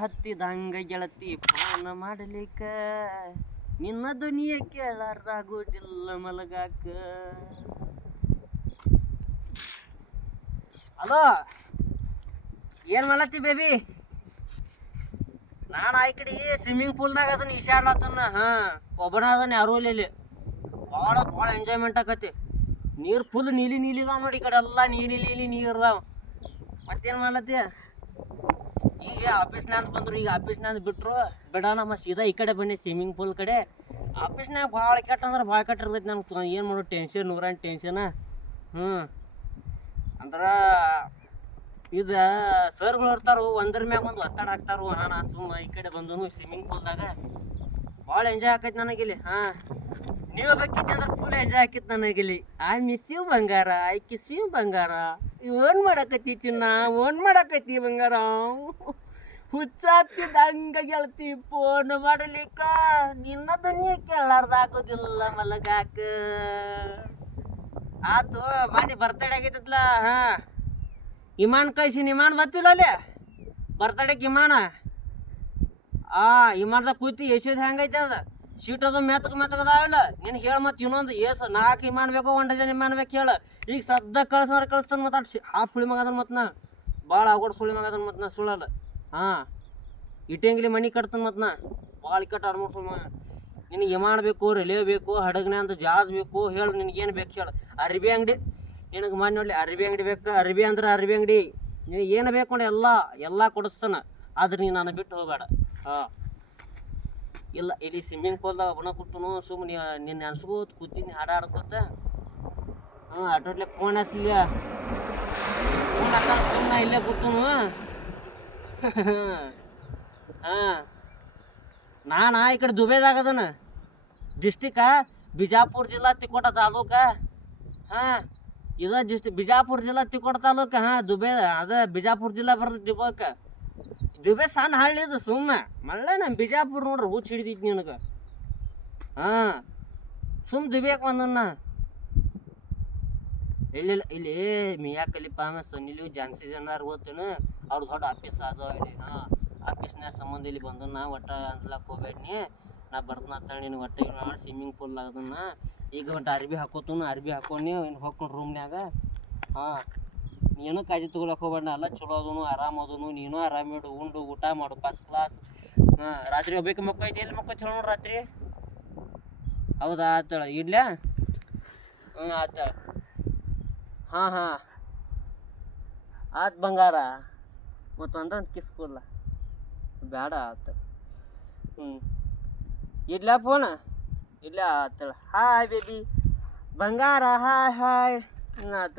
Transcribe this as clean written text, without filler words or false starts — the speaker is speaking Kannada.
ಹತ್ತಿದಂಗ ಗೆಳತಿ ಫೋನ್ ಮಾಡಲಿಕ್ಕ ನಿನ್ನ ಧ್ವನಿಯ ಕೇಳಾರ್ದಾಗೋದಿಲ್ಲ ಮಲಗಾಕ. ಹಲೋ, ಏನ್ ಮಾಡತ್ತಿ ಬೇಬಿ? ನಾನು ಆ ಕಡೆ ಸ್ವಿಮ್ಮಿಂಗ್ ಪೂಲ್ನಾಗ ಅದನ್ನ ಈಶಾಡ್ಲತ್ತನ. ಒಬ್ಬನ ಅದನ್ನ ಯಾರೂ ಇಲ್ಲಿ ಭಾಳ ಎಂಜಾಯ್ಮೆಂಟ್ ಆಕತಿ. ನೀರು ಫುಲ್ ನೀಲಿ ನೀಲಿ ಇದಾವ ನೋಡಿ. ಈ ಕಡೆ ಎಲ್ಲ ನೀಲಿ ನೀಲಿ ನೀರು ಇದಾವ. ಮತ್ತೇನು ಮಾಡ್ಲತ್ತಿ? ಈಗ ಆಫೀಸ್ನಾಗ ಬಂದ್ರು. ಈಗ ಆಫೀಸ್ನಾಗ ಬಿಟ್ರು ಬಿಡೋಣ ಸೀದಾ ಈ ಕಡೆ ಬನ್ನಿ ಸ್ವಿಮ್ಮಿಂಗ್ ಪೂಲ್ ಕಡೆ. ಆಫೀಸ್ನಾಗ ಭಾಳ ಕೆಟ್ಟ ಅಂದ್ರೆ ಭಾಳ ಕೆಟ್ಟ ಇರ್ತೈತಿ. ನಮ್ಗೆ ಏನು ಮಾಡೋ ಟೆನ್ಷನ್, ನೂರಾನ್ ಟೆನ್ಷನ್. ಅಂದ್ರೆ ಇದು ಸರ್ಗಳು ಇರ್ತಾರು, ಒಂದ್ರ ಮ್ಯಾಗ ಒಂದು ಒತ್ತಡ ಹಾಕ್ತಾರು. ನಾನು ಸುಮ್ಮ ಈ ಕಡೆ ಬಂದನು ಸ್ವಿಮ್ಮಿಂಗ್ ಪೂಲ್ದಾಗ ಭಾಳ ಎಂಜಾಯ್ ಆಕೈತಿ ನನಗಿಲ್ಲಿ. ನೀವು ಬೇಕಿತ್ತು ಅಂದ್ರೆ ಫುಲ್ ಎಂಜಾಯ್ ಆಕಿತ್ತು ನನಗಿಲ್ಲಿ. ಐ ಮಿಸ್ ಯು ಬಂಗಾರ, ಐ ಕಿಸ್ ಯು ಬಂಗಾರ. ಓನ್ ಮಾಡಕತ್ತಿ ಚಿನ್ನ, ಓನ್ ಮಾಡಕತ್ತಿ ಬಂಗಾರ. ಹುಚ್ಚಾತಿದ್ದಂಗ ಗೆಳತಿ ಫೋನ್ ಮಾಡಲಿಕ್ಕ ನಿನ್ನ ಧ್ವನಿಯ ಕೇಳಾರ್ದಾಗೋದಿಲ್ಲ ಮಲಗಾಕ. ಆತು ಮಾಡಿ ಬರ್ತಡೇ ಆಗೈತಲ್ಲ. ಇಮಾನ್ ಕಳ್ಸಿನಿ. ಇಮಾನ್ ಬರ್ತಿಲ್ಲ ಅಲ್ಲಿ ಬರ್ತಡೇಕ್ ಇಮಾನ. ಇಮಾನ್ದಾಗ ಕೂತಿ ಎಸೋದು ಹೆಂಗೈತೆ ಅದ ಸೀಟ್ ಅದು ಮೆತ್ತಗದಾವಿಲ್ಲ. ನಿನಗೆ ಹೇಳ ಮತ್ತೆ ಇನ್ನೊಂದು 4 ಇಮಾನ್ ಬೇಕು, 1 ಡಜನ್ ಇಮಾನ್ ಬೇಕು ಹೇಳ. ಈಗ ಸದ್ದ ಕಳಿಸ್ತಾನೆ ಮತ್ತೆ ಹಾಫ್ ಸುಳಿ ಮಗ ಅದನ್ನ ಮತ್ತೆ ನಾ ಭಾಳ ಆಗೋಡ್ ಸುಳಿ ಮಗ ಅದನ್ನ ಮತ್ತೆ ನಾ ಸುಳ್ಳಲ್ಲ. ಇಟ್ಟಂಗಿಲಿ ಮನೆ ಕಟ್ತಾನೆ ಮತ್ತೆ ನಾ ಭಾಳ ಕಟ್ಟ ಆಡ್ಮೋ ಸುಳಿ ಮಗ. ನಿನಗೆ ಇಮಾನ್ ಬೇಕು, ರಿಲೇ ಬೇಕು, ಹಡಗ್ನ ಅಂತ ಜಾಜ್ ಬೇಕು ಹೇಳು. ನಿನಗೇನು ಬೇಕು ಹೇಳು. ಅರ್ಬಿ ಅಂಗಡಿ ನಿನಗೆ ಮಾಡಿ ನೋಡ್ಲಿ. ಅರ್ಬಿ ಅಂಗಡಿ ಬೇಕು. ಅರ್ಬಿ ಅಂದ್ರೆ ಅರ್ಬಿ ಅಂಗಡಿ. ನಿನಗೆ ಏನು ಬೇಕು ನೋಡಿ ಎಲ್ಲ ಕೊಡಿಸ್ತಾನೆ. ಆದ್ರೆ ನೀನು ನಾನು ಬಿಟ್ಟು ಹೋಗಬೇಡ. ಇಲ್ಲ ಇಲ್ಲಿ ಸ್ವಿಮ್ಮಿಂಗ್ ಪೂಲ್ದಾಗ ಒಬ್ಬನ ಕೂತನು. ಸುಮ್ಮನೆ ನಿನ್ನ ಅನ್ಸ್ಕೋತ ಕೂತೀನಿ ಹಾಡ ಆಡ್ಕೋತ. ಅಟೋಟ್ಲೆ ಫೋನ್ ಹಚ್ಲಿಲ್ಲ. ಫೋನ್ ಹಾಕ ಸುಮ್ಮನೆ ಇಲ್ಲೇ ಕೂತನು. ನಾನು ಈ ಕಡೆ ದುಬೈದಾಗ ಅದನ. ಡಿಸ್ಟಿಕ ಬಿಜಾಪುರ ಜಿಲ್ಲಾ ತಿಕೋಟ ತಾಲೂಕ. ಇದು ಬಿಜಾಪುರ ಜಿಲ್ಲಾ ತಿಕೋಟ ತಾಲೂಕ. ದುಬೈ ಅದ ಬಿಜಾಪುರ ಜಿಲ್ಲಾ ಬರ್ತದೆ ದುಬೈಕ. ದುಬೈ ಸಣ್ಣ ಹಳ್ಳಿ ಇದು ಸುಮ್ಮ ಮಳ್ಳೆ. ನಮ್ಮ ಬಿಜಾಪುರ ನೋಡ್ರಿ ಹುಚ್ಚ ಹಿಡಿದೈತಿ ನಿನಗೆ. ಸುಮ್ಮ ದುಬೈಕ್ ಬಂದನ್ನ. ಇಲ್ಲಿ ಮಿಯಾ ಖಲೀಫಾ ಸುನಿಲು ಜಾನ್ಸಿ ಜನಾರ್ ಓದ್ತೇನು. ಅವ್ರ ದೊಡ್ಡ ಆಫೀಸ್ ಅದಾವ ಇಲ್ಲಿ. ಆಫೀಸ್ನಾಗ ಸಂಬಂಧ ಇಲ್ಲಿ ಬಂದನ್ನ. ಒಟ್ಟ ಅನ್ಸ್ಲಾಕ್ ಹೋಗ್ಬೇಡ್ನಿ. ನಾ ಬರ್ತನ ಅಂತೇಳಿ ನಿನಗೆ ಒಟ್ಟ ಇವ್ ಮಾಡಿ ಸ್ವಿಮ್ಮಿಂಗ್ ಪೂಲ್ ಅದನ್ನ. ಈಗ ಒಟ್ಟು ಅರ್ಬಿ ಹಾಕೋತನು. ಅರ್ಬಿ ಹಾಕೊಂಡು ಇನ್ನು ಹೋಗ್ಕೊಂಡು ರೂಮ್ನ್ಯಾಗ. ನೀನು ಕಾಳಜಿ ತೊಗೊಳಕ್ಕೆ ಹೋಗ್ಬೇಡ. ಎಲ್ಲ ಚಲೋ ಅದನು, ಆರಾಮ ಅದನು. ನೀನು ಆರಾಮಿಡು, ಉಂಡು ಊಟ ಮಾಡು ಫಸ್ಟ್ ಕ್ಲಾಸ್. ರಾತ್ರಿ ಒಬ್ಬಕ್ಕೆ ಮಕ್ಕೈತಿ. ಎಲ್ಲಿ ಮಕ್ಕೈತಿ ಹೇಳ ನೋಡ್ರಿ ರಾತ್ರಿ. ಹೌದಾ ಆತಳ ಇಡ್ಲ್ಯಾ. ಆತಳ. ಆತು ಬಂಗಾರ. ಮತ್ತೊಂದೊಂದು ಕಿಸ್ ಕೊಡ್ಲ ಬೇಡ. ಆತ ಇಡ್ಲ ಫೋನ ಇಲ್ಲ. ಆತಳ ಹಾಯ್ ಬೇಬಿ ಬಂಗಾರ. ಹಾಯ್ ಆತ.